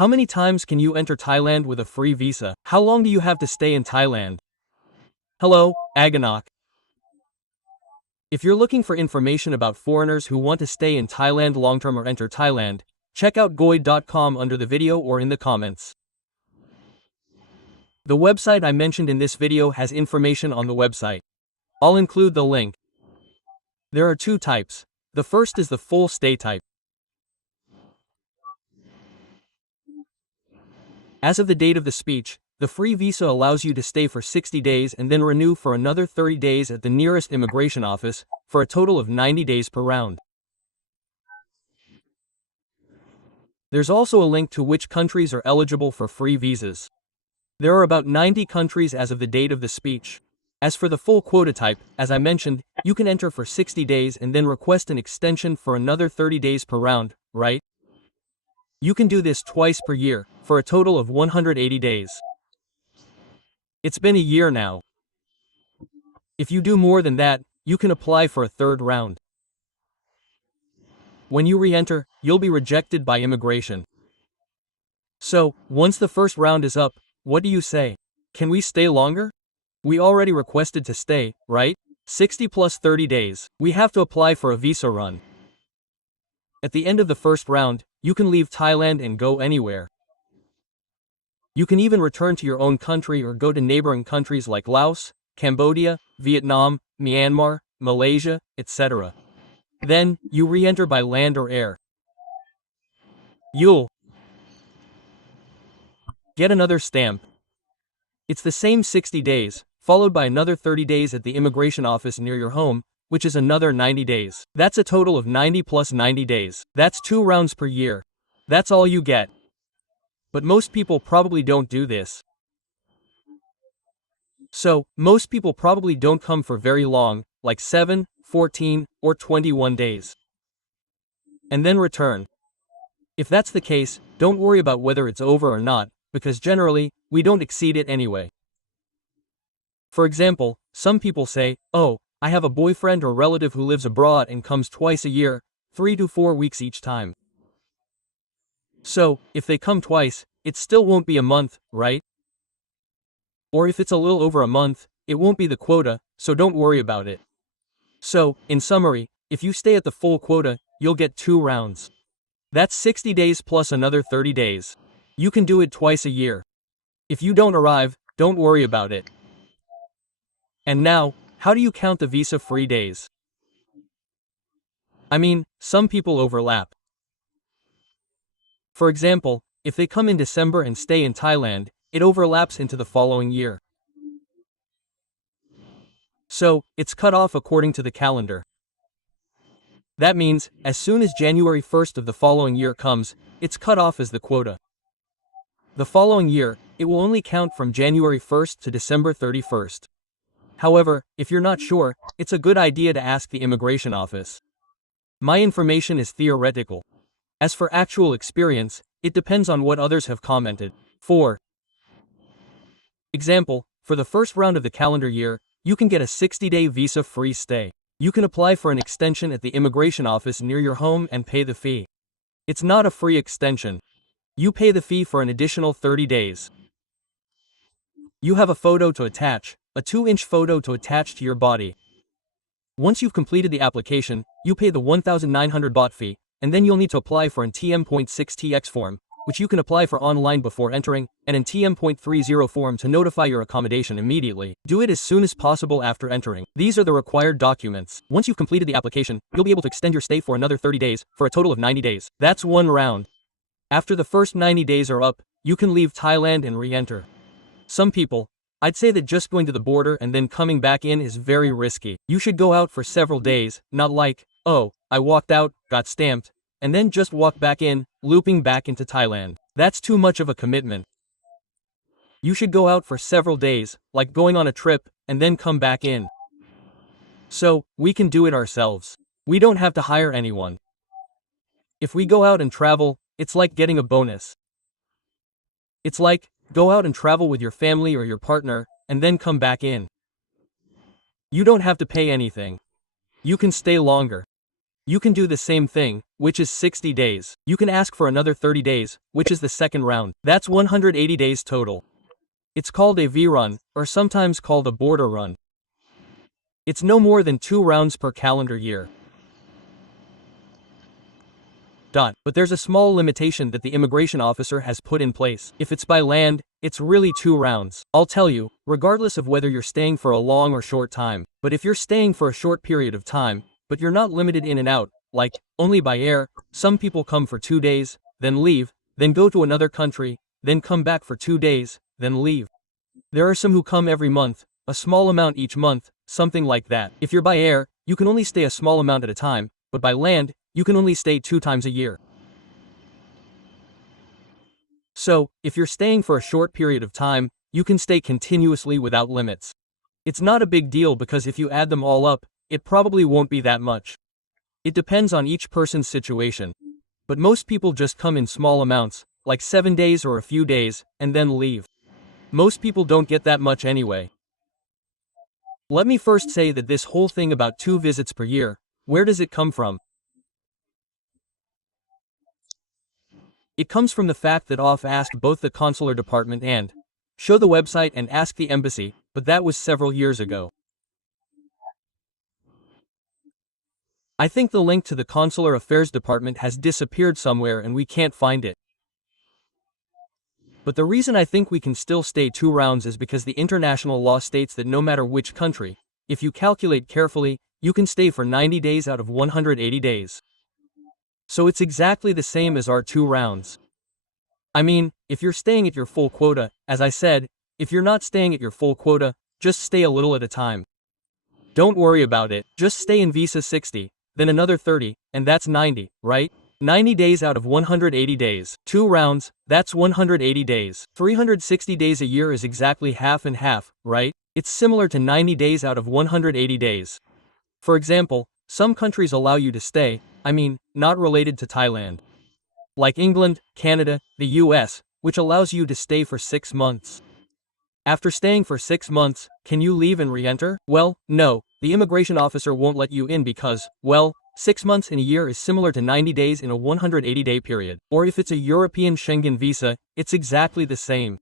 How many times can you enter Thailand with a free visa? How long do you have to stay in Thailand? Hello, Aganak. If you're looking for information about foreigners who want to stay in Thailand long-term or enter Thailand, check out goid.com under the video or in the comments. The website I mentioned in this video has information on the website. I'll include the link. There are two types. The first is the full stay type. As of the date of the speech, the free visa allows you to stay for 60 days and then renew for another 30 days at the nearest immigration office, for a total of 90 days per round. There's also a link to which countries are eligible for free visas. There are about 90 countries as of the date of the speech. As for the full quota type, as I mentioned, you can enter for 60 days and then request an extension for another 30 days per round, right? You can do this twice per year, for a total of 180 days. It's been a year now. If you do more than that, you can apply for a third round. When you re-enter, you'll be rejected by immigration. So, once the first round is up, what do you say? Can we stay longer? We already requested to stay, right? 60 plus 30 days. We have to apply for a visa run. At the end of the first round, you can leave Thailand and go anywhere. You can even return to your own country or go to neighboring countries like Laos, Cambodia, Vietnam, Myanmar, Malaysia, etc. Then, you re-enter by land or air. You'll get another stamp. It's the same 60 days, followed by another 30 days at the immigration office near your home, which is another 90 days. That's a total of 90 plus 90 days. That's 2 rounds per year. That's all you get. But most people probably don't do this. So, most people probably don't come for very long, like 7, 14, or 21 days. And then return. If that's the case, don't worry about whether it's over or not, because generally, we don't exceed it anyway. For example, some people say, oh, I have a boyfriend or relative who lives abroad and comes twice a year, 3 to 4 weeks each time. So, if they come twice, it still won't be a month, right? Or if it's a little over a month, it won't be the quota, so don't worry about it. So, in summary, if you stay at the full quota, you'll get 2 rounds. That's 60 days plus another 30 days. You can do it twice a year. If you don't arrive, don't worry about it. And now, how do you count the visa-free days? I mean, some people overlap. For example, if they come in December and stay in Thailand, it overlaps into the following year. So, it's cut off according to the calendar. That means, as soon as January 1st of the following year comes, it's cut off as the quota. The following year, it will only count from January 1st to December 31st. However, if you're not sure, it's a good idea to ask the immigration office. My information is theoretical. As for actual experience, it depends on what others have commented. For example, for the first round of the calendar year, you can get a 60-day visa-free stay. You can apply for an extension at the immigration office near your home and pay the fee. It's not a free extension. You pay the fee for an additional 30 days. You have a photo to attach, a 2-inch photo to attach to your body. Once you've completed the application, you pay the 1,900 baht fee, and then you'll need to apply for an TM.6TX form, which you can apply for online before entering, and an TM.30 form to notify your accommodation immediately. Do it as soon as possible after entering. These are the required documents. Once you've completed the application, you'll be able to extend your stay for another 30 days, for a total of 90 days. That's 1 round. After the first 90 days are up, you can leave Thailand and re-enter. Some people, I'd say that just going to the border and then coming back in is very risky. You should go out for several days, not like, oh, I walked out, got stamped, and then just walk back in, looping back into Thailand. That's too much of a commitment. You should go out for several days, like going on a trip, and then come back in. So, we can do it ourselves. We don't have to hire anyone. If we go out and travel, it's like getting a bonus. It's like, go out and travel with your family or your partner, and then come back in. You don't have to pay anything. You can stay longer. You can do the same thing, which is 60 days. You can ask for another 30 days, which is the second round. That's 180 days total. It's called a V-run, or sometimes called a border run. It's no more than 2 rounds per calendar year. But there's a small limitation that the immigration officer has put in place. If it's by land, it's really 2 rounds. I'll tell you, regardless of whether you're staying for a long or short time. But if you're staying for a short period of time, but you're not limited in and out, like, only by air, some people come for 2 days, then leave, then go to another country, then come back for 2 days, then leave. There are some who come every month, a small amount each month, something like that. If you're by air, you can only stay a small amount at a time, but by land, you can only stay 2 times a year. So, if you're staying for a short period of time, you can stay continuously without limits. It's not a big deal because if you add them all up, it probably won't be that much. It depends on each person's situation. But most people just come in small amounts, like 7 days or a few days, and then leave. Most people don't get that much anyway. Let me first say that this whole thing about 2 visits per year, where does it come from? It comes from the fact that OFF asked both the consular department and show the website and ask the embassy, but that was several years ago. I think the link to the consular affairs department has disappeared somewhere and we can't find it. But the reason I think we can still stay 2 rounds is because the international law states that no matter which country, if you calculate carefully, you can stay for 90 days out of 180 days. So it's exactly the same as our 2 rounds. I mean, if you're staying at your full quota, as I said, if you're not staying at your full quota, just stay a little at a time. Don't worry about it, just stay in visa 60, then another 30, and that's 90, right? 90 days out of 180 days. 2 rounds, that's 180 days. 360 days a year is exactly half and half, right? It's similar to 90 days out of 180 days. For example, some countries allow you to stay, not related to Thailand. Like England, Canada, the US, which allows you to stay for 6 months. After staying for 6 months, can you leave and re-enter? Well, no, the immigration officer won't let you in because, 6 months in a year is similar to 90 days in a 180-day period. Or if it's a European Schengen visa, it's exactly the same.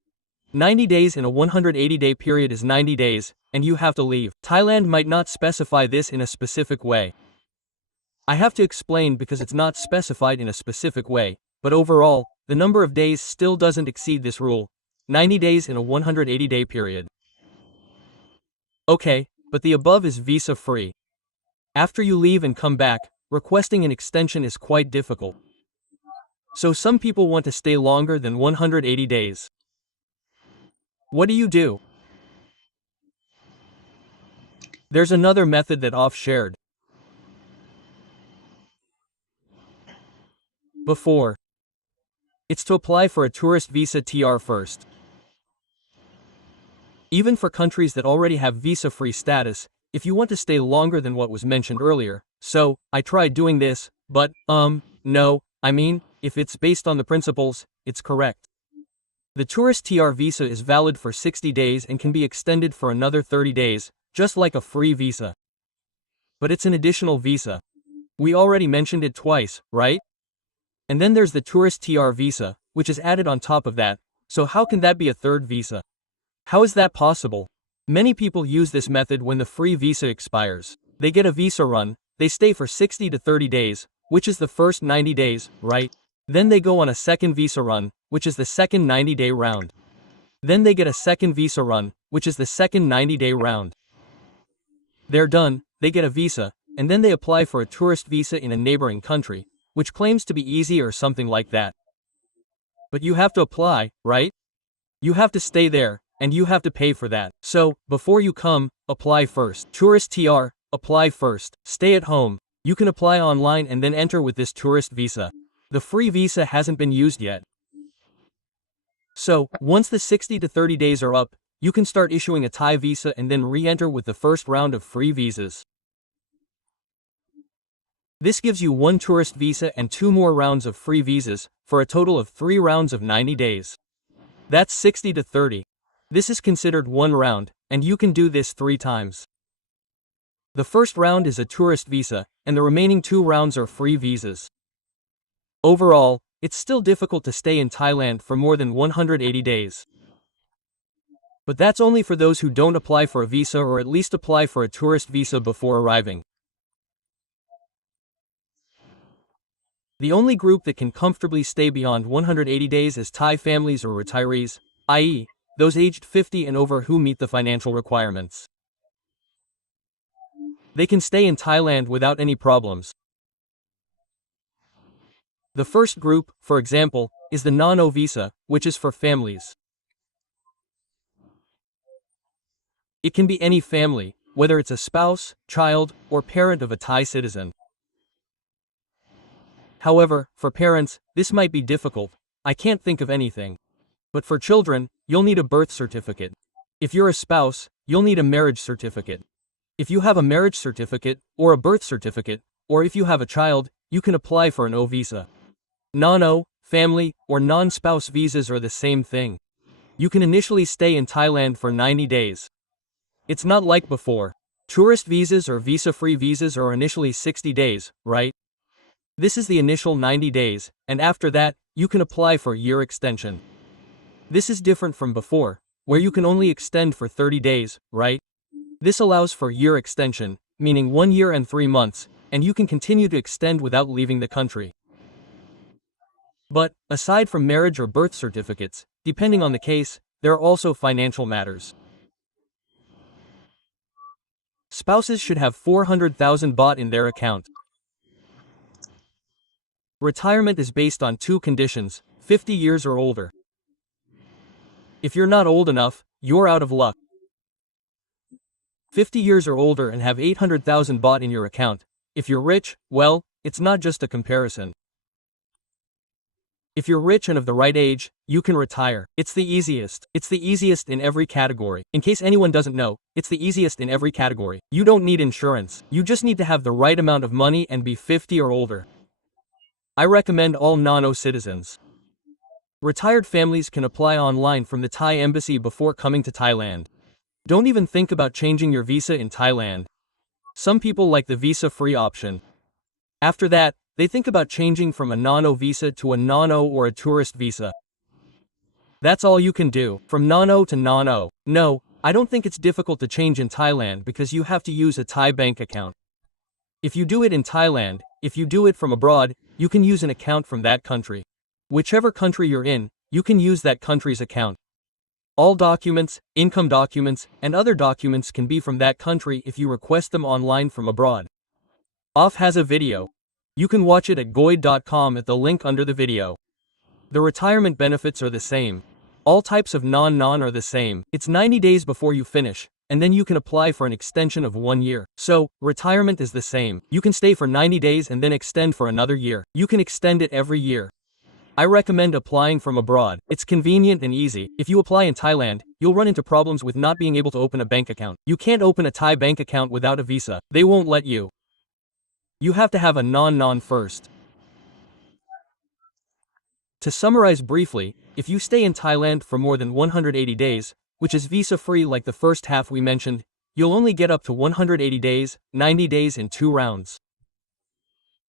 90 days in a 180-day period is 90 days, and you have to leave. Thailand might not specify this in a specific way. I have to explain because it's not specified in a specific way, but overall, the number of days still doesn't exceed this rule. 90 days in a 180-day period. Okay, but the above is visa-free. After you leave and come back, requesting an extension is quite difficult. So some people want to stay longer than 180 days. What do? There's another method that OFF shared before. It's to apply for a tourist visa TR first. Even for countries that already have visa-free status, if you want to stay longer than what was mentioned earlier. So, I tried doing this, but, no, if it's based on the principles, it's correct. The tourist TR visa is valid for 60 days and can be extended for another 30 days, just like a free visa. But it's an additional visa. We already mentioned it twice, right? And then there's the tourist TR visa, which is added on top of that, so how can that be a third visa? How is that possible? Many people use this method when the free visa expires. They get a visa run, they stay for 60 to 30 days, which is the first 90 days, right? Then they go on a second visa run, which is the second 90-day round. Then they get a second visa run, which is the second 90-day round. They're done, they get a visa, and then they apply for a tourist visa in a neighboring country, which claims to be easy or something like that. But you have to apply, right? You have to stay there, and you have to pay for that. So, before you come, apply first. Tourist TR, apply first. Stay at home. You can apply online and then enter with this tourist visa. The free visa hasn't been used yet. So, once the 60 to 30 days are up, you can start issuing a Thai visa and then re-enter with the first round of free visas. This gives you 1 tourist visa and 2 more rounds of free visas, for a total of 3 rounds of 90 days. That's 60 to 30. This is considered 1 round, and you can do this 3 times. The first round is a tourist visa, and the remaining 2 rounds are free visas. Overall, it's still difficult to stay in Thailand for more than 180 days. But that's only for those who don't apply for a visa or at least apply for a tourist visa before arriving. The only group that can comfortably stay beyond 180 days is Thai families or retirees, i.e., those aged 50 and over who meet the financial requirements. They can stay in Thailand without any problems. The first group, for example, is the non-O visa, which is for families. It can be any family, whether it's a spouse, child, or parent of a Thai citizen. However, for parents, this might be difficult. I can't think of anything. But for children, you'll need a birth certificate. If you're a spouse, you'll need a marriage certificate. If you have a marriage certificate, or a birth certificate, or if you have a child, you can apply for an O visa. Non-O, family, or non-spouse visas are the same thing. You can initially stay in Thailand for 90 days. It's not like before. Tourist visas or visa-free visas are initially 60 days, right? This is the initial 90 days, and after that, you can apply for a year extension. This is different from before, where you can only extend for 30 days, right? This allows for year extension, meaning 1 year and 3 months, and you can continue to extend without leaving the country. But, aside from marriage or birth certificates, depending on the case, there are also financial matters. Spouses should have 400,000 baht in their account. Retirement is based on 2 conditions, 50 years or older. If you're not old enough, you're out of luck. 50 years or older and have 800,000 baht in your account. If you're rich, well, it's not just a comparison. If you're rich and of the right age, you can retire. It's the easiest. It's the easiest in every category. In case anyone doesn't know, it's the easiest in every category. You don't need insurance. You just need to have the right amount of money and be 50 or older. I recommend all non-O citizens. Retired families can apply online from the Thai embassy before coming to Thailand. Don't even think about changing your visa in Thailand. Some people like the visa-free option. After that, they think about changing from a non-O visa to a non-O or a tourist visa. That's all you can do, from non-O to non-O. No, I don't think it's difficult to change in Thailand because you have to use a Thai bank account. If you do it in Thailand, if you do it from abroad, you can use an account from that country. Whichever country you're in, you can use that country's account. All documents, income documents, and other documents can be from that country if you request them online from abroad. Off has a video. You can watch it at goid.com at the link under the video. The retirement benefits are the same. All types of non-non are the same. It's 90 days before you finish, and then you can apply for an extension of 1 year. So, retirement is the same. You can stay for 90 days and then extend for another year. You can extend it every year. I recommend applying from abroad. It's convenient and easy. If you apply in Thailand, you'll run into problems with not being able to open a bank account. You can't open a Thai bank account without a visa. They won't let you. You have to have a non-non first. To summarize briefly, if you stay in Thailand for more than 180 days, which is visa-free like the first half we mentioned, you'll only get up to 180 days, 90 days in 2 rounds.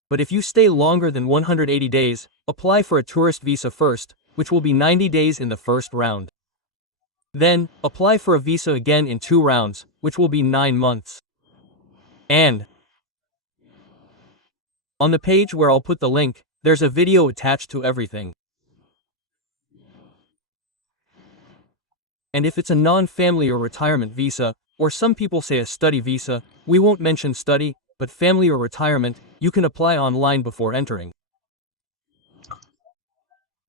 But if you stay longer than 180 days, apply for a tourist visa first, which will be 90 days in the first round. Then, apply for a visa again in 2 rounds, which will be 9 months. And on the page where I'll put the link, there's a video attached to everything. And if it's a non-family or retirement visa, or some people say a study visa, we won't mention study, but family or retirement, you can apply online before entering.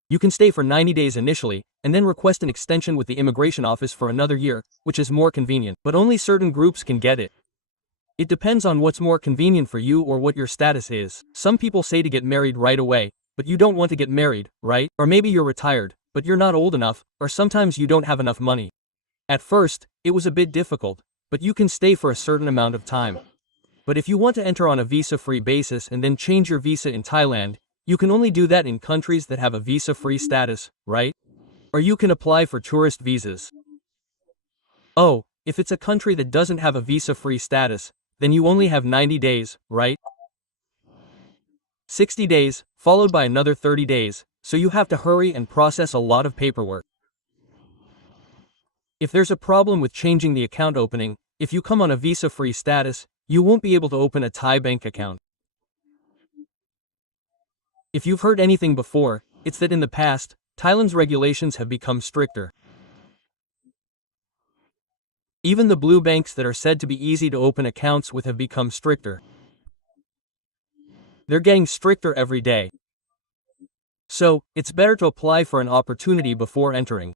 You can stay for 90 days initially, and then request an extension with the immigration office for another year, which is more convenient, but only certain groups can get it. It depends on what's more convenient for you or what your status is. Some people say to get married right away, but you don't want to get married, right? Or maybe you're retired, but you're not old enough, or sometimes you don't have enough money. At first, it was a bit difficult, but you can stay for a certain amount of time. But if you want to enter on a visa-free basis and then change your visa in Thailand, you can only do that in countries that have a visa-free status, right? Or you can apply for tourist visas. Oh, if it's a country that doesn't have a visa-free status, then you only have 90 days, right? 60 days, followed by another 30 days, so you have to hurry and process a lot of paperwork. If there's a problem with changing the account opening, if you come on a visa-free status, you won't be able to open a Thai bank account. If you've heard anything before, it's that in the past, Thailand's regulations have become stricter. Even the blue banks that are said to be easy to open accounts with have become stricter. They're getting stricter every day. So, it's better to apply for an opportunity before entering.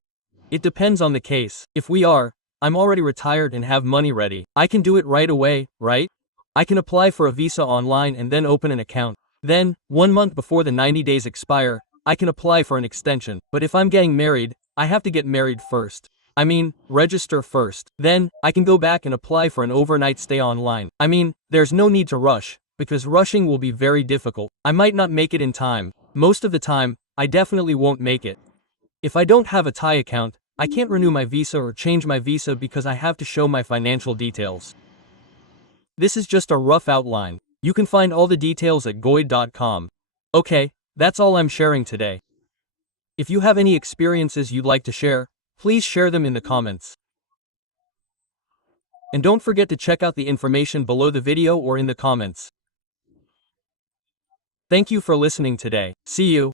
It depends on the case. If I'm already retired and have money ready, I can do it right away, right? I can apply for a visa online and then open an account. Then, 1 month before the 90 days expire, I can apply for an extension. But if I'm getting married, I have to get married first. Register first. Then, I can go back and apply for an overnight stay online. There's no need to rush, because rushing will be very difficult. I might not make it in time. Most of the time, I definitely won't make it. If I don't have a Thai account, I can't renew my visa or change my visa because I have to show my financial details. This is just a rough outline. You can find all the details at goid.com. Okay, that's all I'm sharing today. If you have any experiences you'd like to share, please share them in the comments. And don't forget to check out the information below the video or in the comments. Thank you for listening today. See you.